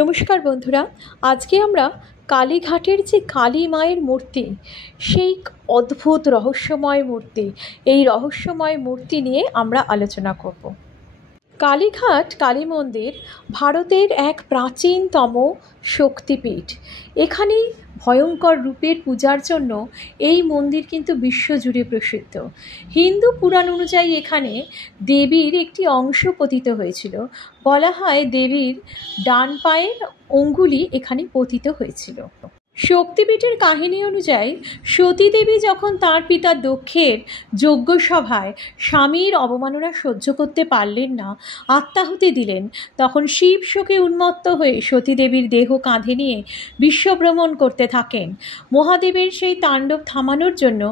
নমস্কার বন্ধুরা, আজকে আমরা কালীঘাটের যে কালী মায়ের মূর্তি, সেই অদ্ভুত রহস্যময় মূর্তি, এই রহস্যময় মূর্তি নিয়ে আমরা আলোচনা করব। কালীঘাট কালী মন্দির ভারতের এক প্রাচীনতম শক্তিপীঠ। এখানে ভয়ঙ্কর রূপের পূজার জন্য এই মন্দির কিন্তু বিশ্বজুড়ে প্রসিদ্ধ। হিন্দু পুরাণ অনুযায়ী এখানে দেবীর একটি অংশ পতিত হয়েছিল। বলা হয় দেবীর ডান পায়ের অঙ্গুলি এখানে পতিত হয়েছিল। শক্তিপীঠের কাহিনী অনুযায়ী সতী দেবী যখন তাঁর পিতা দক্ষের যজ্ঞসভায় স্বামীর অবমাননা সহ্য করতে পারলেন না, আত্মাহুতি দিলেন, তখন শিব শোকে উন্মত্ত হয়ে সতী দেবীর দেহ কাঁধে নিয়ে বিশ্বভ্রমণ করতে থাকেন। মহাদেবের সেই তাণ্ডব থামানোর জন্য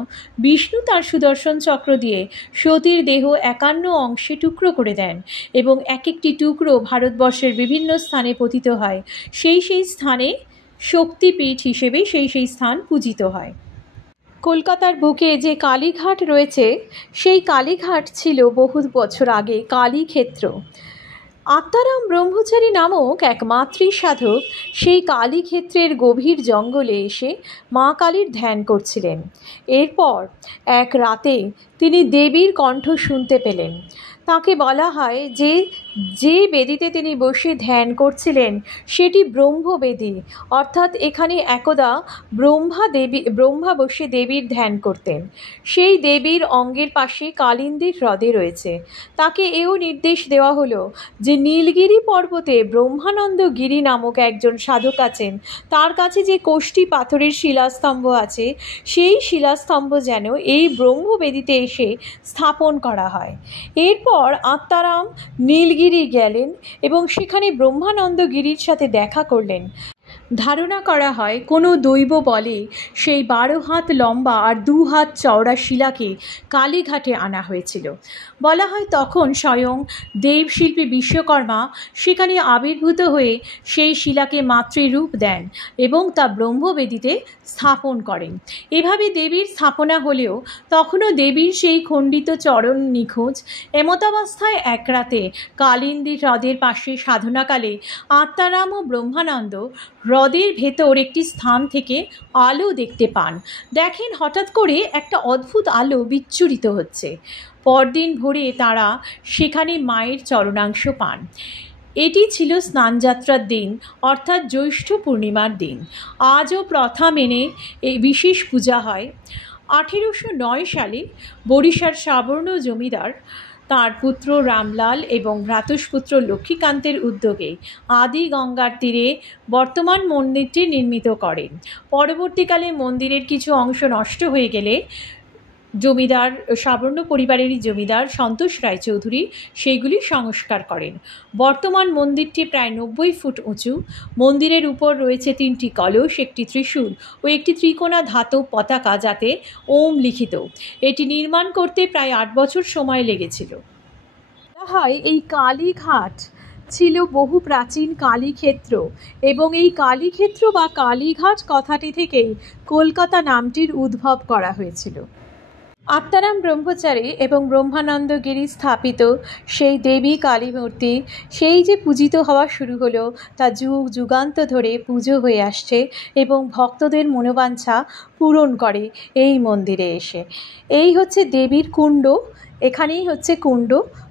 বিষ্ণু তার সুদর্শন চক্র দিয়ে সতীর দেহ 51 অংশে টুকরো করে দেন এবং এক একটি টুকরো ভারতবর্ষের বিভিন্ন স্থানে পতিত হয়। সেই স্থানে শক্তিপীঠ হিসেবে সেই স্থান পূজিত হয়। কলকাতার বুকে যে কালীঘাট রয়েছে, সেই কালীঘাট ছিল বহু বছর আগে কালীক্ষেত্র। আত্মারাম ব্রহ্মচারী নামক এক মাতৃ সাধক সেই কালীক্ষেত্রের গভীর জঙ্গলে এসে মা কালীর ধ্যান করছিলেন। এরপর এক রাতে তিনি দেবীর কণ্ঠ শুনতে পেলেন। তাকে বলা হয় যে বেদিতে তিনি বসে ধ্যান করছিলেন সেটি ব্রহ্মবেদী, অর্থাৎ এখানে একদা ব্রহ্মা বসে দেবীর ধ্যান করতেন। সেই দেবীর অঙ্গের পাশে কালিন্দীর হ্রদে রয়েছে। তাকে এও নির্দেশ দেওয়া হলো যে নীলগিরি পর্বতে ব্রহ্মানন্দ গিরি নামক একজন সাধক আছেন, তার কাছে যে কোষ্ঠী পাথরের শিলাস্তম্ভ আছে, সেই শিলাস্তম্ভ যেন এই ব্রহ্মবেদিতে এসে স্থাপন করা হয়। এরপর আত্মারাম নীলগিরি গেলেন এবং সেখানে ব্রহ্মানন্দ গিরির সাথে দেখা করলেন। ধারণা করা হয় কোনো দৈব বলে সেই 12 হাত লম্বা আর 2 হাত চওড়া শিলাকে কালীঘাটে আনা হয়েছিল। বলা হয় তখন স্বয়ং দেবশিল্পী বিশ্বকর্মা সেখানে আবির্ভূত হয়ে সেই শিলাকে মাতৃরূপ দেন এবং তা ব্রহ্মবেদিতে স্থাপন করেন। এভাবে দেবীর স্থাপনা হলেও তখনও দেবীর সেই খণ্ডিত চরণ নিখোঁজ। এমতাবস্থায় এক রাতে কালিন্দী হ্রদের পাশে সাধনাকালে আত্মারাম ও ব্রহ্মানন্দ হ্রদের ভেতর একটি স্থান থেকে আলো দেখতে পান। দেখেন হঠাৎ করে একটা অদ্ভুত আলো বিচ্ছুরিত হচ্ছে। পরদিন ভোরে তারা সেখানে মায়ের চরণাংশ পান। এটি ছিল স্নানযাত্রার দিন, অর্থাৎ জ্যৈষ্ঠ পূর্ণিমার দিন। আজও প্রথা মেনে এই বিশেষ পূজা হয়। 1809 সালে বরিশার সাবর্ণ জমিদার তাঁর পুত্র রামলাল এবং ভ্রাতুষ্পুত্র লক্ষ্মীকান্তের উদ্যোগে আদি গঙ্গার তীরে বর্তমান মন্দিরটি নির্মিত করেন। পরবর্তীকালে মন্দিরের কিছু অংশ নষ্ট হয়ে গেলে জমিদার সাবর্ণ পরিবারেরই জমিদার সন্তোষ রায়চৌধুরী সেইগুলি সংস্কার করেন। বর্তমান মন্দিরটি প্রায় 90 ফুট উঁচু। মন্দিরের উপর রয়েছে 3টি কলস, একটি ত্রিশূল ও একটি ত্রিকোণা ধাতব পতাকা যাতে ওম লিখিত। এটি নির্মাণ করতে প্রায় 8 বছর সময় লেগেছিল। বলা হয় এই কালীঘাট ছিল বহু প্রাচীন কালীক্ষেত্র এবং এই কালীক্ষেত্র বা কালীঘাট কথাটি থেকেই কলকাতা নামটির উদ্ভব করা হয়েছিল। আত্মারাম ব্রহ্মচারী এবং ব্রহ্মানন্দ গিরি স্থাপিত সেই দেবী কালী মূর্তি সেই যে পূজিত হওয়া শুরু হলো, তা যুগ যুগান্ত ধরে পুজো হয়ে আসছে এবং ভক্তদের মনোবাঞ্ছা পূরণ করে এই মন্দিরে এসে। এই হচ্ছে দেবীর কুণ্ড, এখানেই হচ্ছে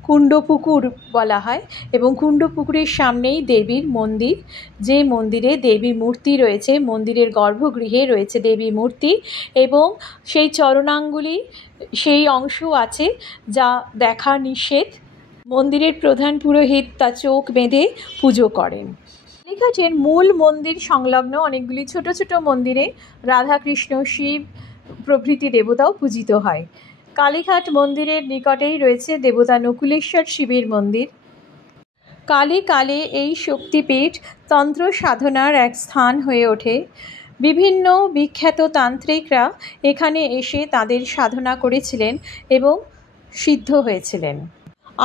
কুণ্ডপুকুর বলা হয় এবং কুণ্ডপুকুরের সামনেই দেবীর মন্দির, যে মন্দিরে দেবী মূর্তি রয়েছে। মন্দিরের গর্ভগৃহে রয়েছে দেবী মূর্তি এবং সেই চরণাঙ্গুলি সেই অংশ আছে যা দেখা নিষেধ। মন্দিরের প্রধান পুরোহিত তা চোখ বেঁধে পুজো করেন। কালীঘাটের মূল মন্দির সংলগ্ন অনেকগুলি ছোট ছোট মন্দিরে রাধাকৃষ্ণ, শিব প্রভৃতি দেবতাও পূজিত হয়। কালীঘাট মন্দিরের নিকটেই রয়েছে দেবতা নকুলেশ্বর শিবের মন্দির। কালে কালে এই শক্তিপীঠ তন্ত্র সাধনার এক স্থান হয়ে ওঠে। বিভিন্ন বিখ্যাত তান্ত্রিকরা এখানে এসে তাদের সাধনা করেছিলেন এবং সিদ্ধ হয়েছিলেন।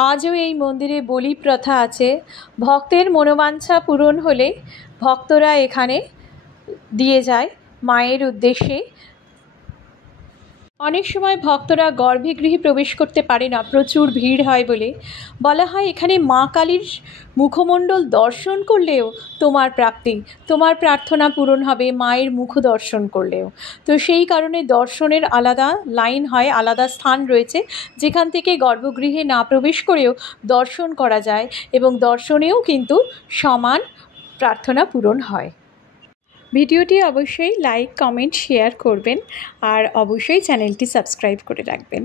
আজও এই মন্দিরে বলি প্রথা আছে। ভক্তের মনোবাঞ্ছা পূরণ হলে ভক্তরা এখানে দিয়ে যায় মায়ের উদ্দেশ্যে। অনেক সময় ভক্তরা গর্ভগৃহে প্রবেশ করতে পারে না, প্রচুর ভিড় হয় বলে। বলা হয় এখানে মা কালীর মুখমণ্ডল দর্শন করলেও তোমার প্রাপ্তি, তোমার প্রার্থনা পূরণ হবে মায়ের মুখ দর্শন করলেও। তো সেই কারণে দর্শনের আলাদা লাইন হয়, আলাদা স্থান রয়েছে যেখান থেকে গর্ভগৃহে না প্রবেশ করেও দর্শন করা যায়, এবং দর্শনেও কিন্তু সমান প্রার্থনা পূরণ হয়। ভিডিওটি অবশ্যই লাইক, কমেন্ট, শেয়ার করবেন আর অবশ্যই চ্যানেলটি সাবস্ক্রাইব করে রাখবেন।